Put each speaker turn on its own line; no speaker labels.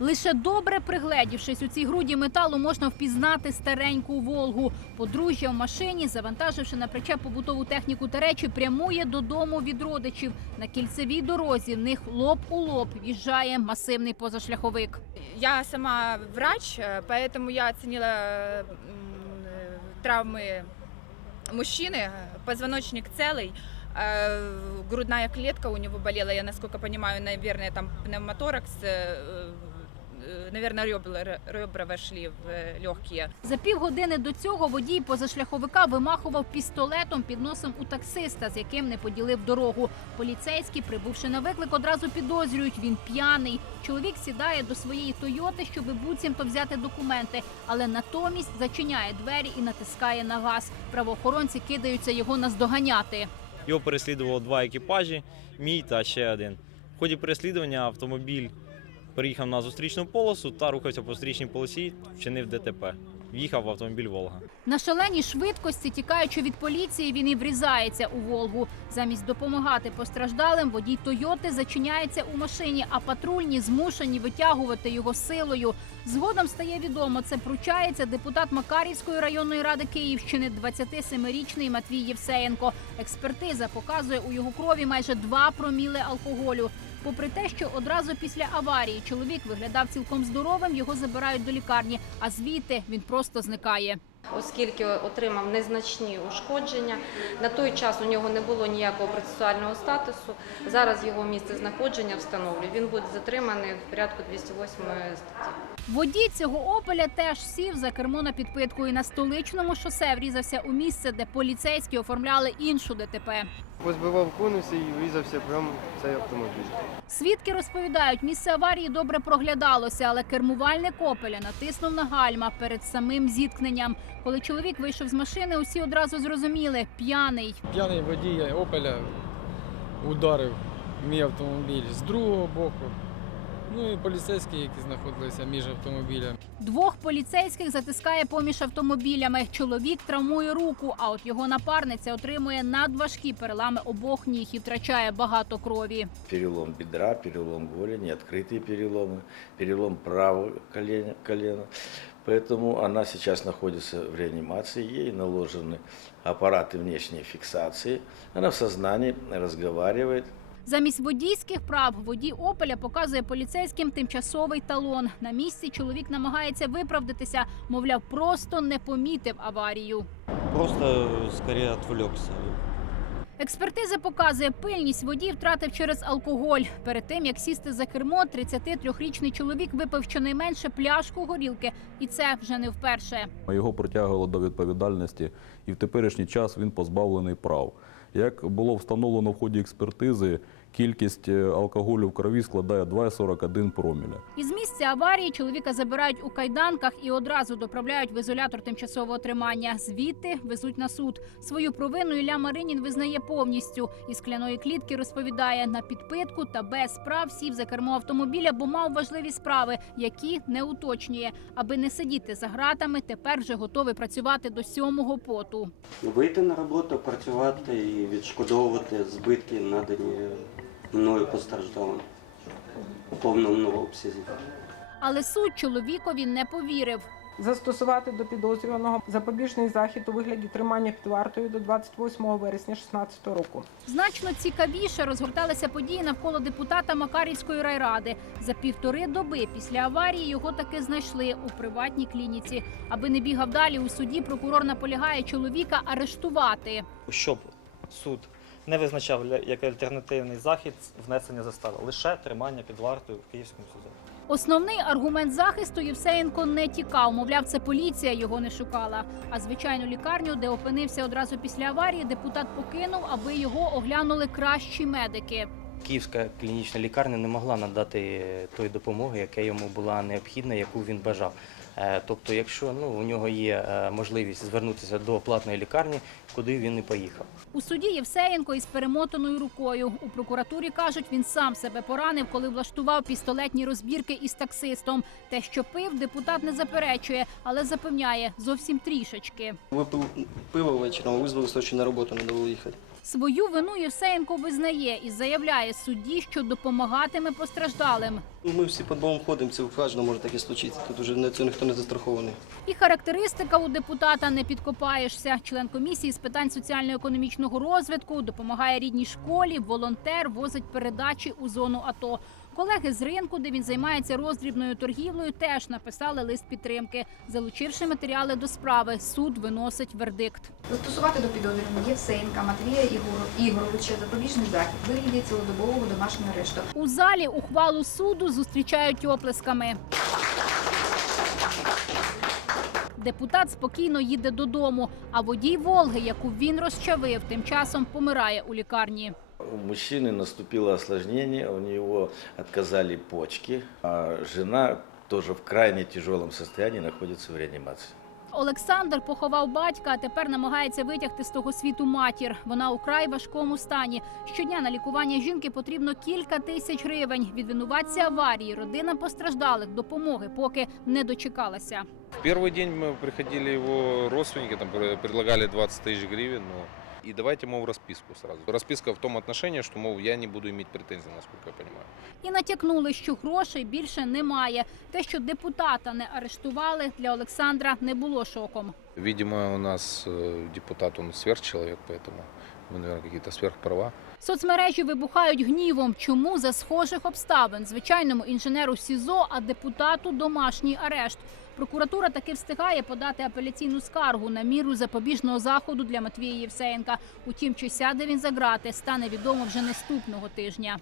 Лише добре пригледівшись у цій груді металу, можна впізнати стареньку Волгу. Подружжя в машині, завантаживши на причеп побутову техніку та речі, прямує додому від родичів. На кільцевій дорозі в них лоб у лоб в'їжджає масивний позашляховик.
Я сама врач, э, поэтому я оценила э, м, э, травмы мужчины. Позвоночник целый, э, грудная клетка у него болела, я насколько понимаю, наверное, там пневмоторакс, э, э, наверное, ребра, ребра вошли в э, легкие.
За півгодини до цього водій позашляховика вимахував пістолетом під носом у таксиста, з яким не поділив дорогу. Поліцейські, прибувши на виклик, одразу підозрюють, він п'яний. Чоловік сідає до своєї Тойоти, щоб буцімто взяти документи, але натомість зачиняє двері і натискає на газ. Правоохоронці кидаються його наздоганяти.
Його переслідувало два екіпажі, мій та ще один. В ході переслідування автомобіль переїхав на зустрічну полосу та рухався по зустрічній полосі, вчинив ДТП. В'їхав в автомобіль Волга.
На шаленій швидкості, тікаючи від поліції, він і врізається у Волгу. Замість допомагати постраждалим, водій Тойоти зачиняється у машині, а патрульні змушені витягувати його силою. Згодом стає відомо, це пручається депутат Макарівської районної ради Київщини, 27-річний Матвій Євсеєнко. Експертиза показує у його крові майже 2 проміли алкоголю. Попри те, що одразу після аварії чоловік виглядав цілком здоровим, його забирають до лікарні, а звідти він просто зникає.
оскільки отримав незначні ушкодження. На той час у нього не було ніякого процесуального статусу. Зараз його місце знаходження встановлює. Він буде затриманий в порядку 208 статті.
Водій цього опеля теж сів за кермо на підпитку і на столичному шосе врізався у місце, де поліцейські оформляли іншу ДТП.
Позбивав конуси і врізався прямо в цей автомобіль.
Свідки розповідають, місце аварії добре проглядалося, але кермувальник опеля натиснув на гальма перед самим зіткненням. Коли чоловік вийшов з машини, усі одразу зрозуміли п'яний.
П'яний водій Опеля ударив мій автомобіль з другого боку. Ну і поліцейські, які знаходилися між автомобілями.
Двох поліцейських затискає поміж автомобілями. Чоловік травмує руку, а от його напарниця отримує надважкі перелами обох ніг і втрачає багато крові.
перелом бедра, перелом голени, открытые переломы, перелом правого колена. колена. Поэтому она сейчас находится в реанимации, ей наложены аппараты внешней фиксации. Она в сознании, разговаривает,
Замість водійських прав водій Опеля показує поліцейським тимчасовий талон. На місці чоловік намагається виправдатися, мовляв, просто не помітив аварію.
Просто скорее отвлекся.
Експертиза показує, пильність водій втратив через алкоголь. Перед тим як сісти за кермо, 33-річний чоловік випив щонайменше пляшку горілки, і це вже не вперше.
Його притягували до відповідальності, і в теперішній час він позбавлений прав. Як було встановлено в ході експертизи, кількість е, алкоголю в крові складає 2,41 проміля.
Із місця аварії чоловіка забирають у кайданках і одразу доправляють в ізолятор тимчасового тримання. Звідти везуть на суд. Свою провину Ілля Маринін визнає повністю. Із скляної клітки розповідає на підпитку та без справ сів за кермо автомобіля, бо мав важливі справи, які не уточнює. Аби не сидіти за ґратами, тепер вже готовий працювати до сьомого поту.
Вийти на роботу, працювати і відшкодовувати збитки, надані мною постраждалим у повному обсязі.
Але суд чоловікові не повірив.
застосувати до підозрюваного запобіжний захід у вигляді тримання під вартою до 28 вересня 2016 року.
Значно цікавіше розгорталися події навколо депутата Макарівської райради. За півтори доби після аварії його таки знайшли у приватній клініці. Аби не бігав далі у суді, прокурор наполягає чоловіка арештувати.
щоб суд не визначав як альтернативний захід внесення застави, лише тримання під вартою в Київському суді.
Основний аргумент захисту Євсеєнко не тікав. Мовляв, це поліція його не шукала. А звичайну лікарню, де опинився одразу після аварії, депутат покинув, аби його оглянули кращі медики.
Київська клінічна лікарня не могла надати той допомоги, яка йому була необхідна, яку він бажав. Е, Тобто, якщо ну, у нього є е, можливість звернутися до платної лікарні, куди він і поїхав.
У суді Євсеєнко із перемотаною рукою. У прокуратурі кажуть, він сам себе поранив, коли влаштував пістолетні розбірки із таксистом. Те, що пив, депутат не заперечує, але запевняє зовсім трішечки.
Випив пиво вечором, визвали срочно на роботу, не довели їхати.
Свою вину Євсеєнко визнає і заявляє судді, що допомагатиме постраждалим.
Ну, Ми всі по двом ходимо, це у кожного може таке случитися. Тут уже на цього ніхто не застрахований.
І характеристика у депутата не підкопаєшся. Член комісії з питань соціально-економічного розвитку допомагає рідній школі, волонтер возить передачі у зону АТО. Колеги з ринку, де він займається роздрібною торгівлею, теж написали лист підтримки. Залучивши матеріали до справи, суд виносить вердикт.
Застосувати до підозрюваного Євсеєнка Матвія Ігоровича запобіжний захід вигляді цілодобового домашнього арешту.
У залі ухвалу суду зустрічають оплесками. Депутат спокійно їде додому, а водій Волги, яку він розчавив, тим часом помирає у лікарні.
У мужчины наступило осложнение, у него отказали почки, а жена тоже в крайне тяжелом состоянии находится в реанимации.
Олександр поховав батька, а тепер намагається витягти з того світу матір. Вона у край важкому стані. Щодня на лікування жінки потрібно кілька тисяч гривень. Від винуватця аварії родина постраждалих допомоги поки не дочекалася.
В первый день мы приходили его родственники, там пр- предлагали 20 тысяч гривен, ну, и давайте, мол, расписку сразу. Расписка в том отношении, что, мол, я не буду иметь претензий, насколько я понимаю.
І натякнули, що грошей більше немає. Те, що депутата не арештували, для Олександра не було шоком.
Видимо, у нас э, депутат, он сверхчеловек, поэтому, ну, наверное, какие-то сверхправа.
Соцмережі вибухають гнівом. Чому за схожих обставин звичайному інженеру СІЗО, а депутату домашній арешт. Прокуратура таки встигає подати апеляційну скаргу на міру запобіжного заходу для Матвія Євсеєнка. Утім, чи сяде він за грати, стане відомо вже наступного тижня.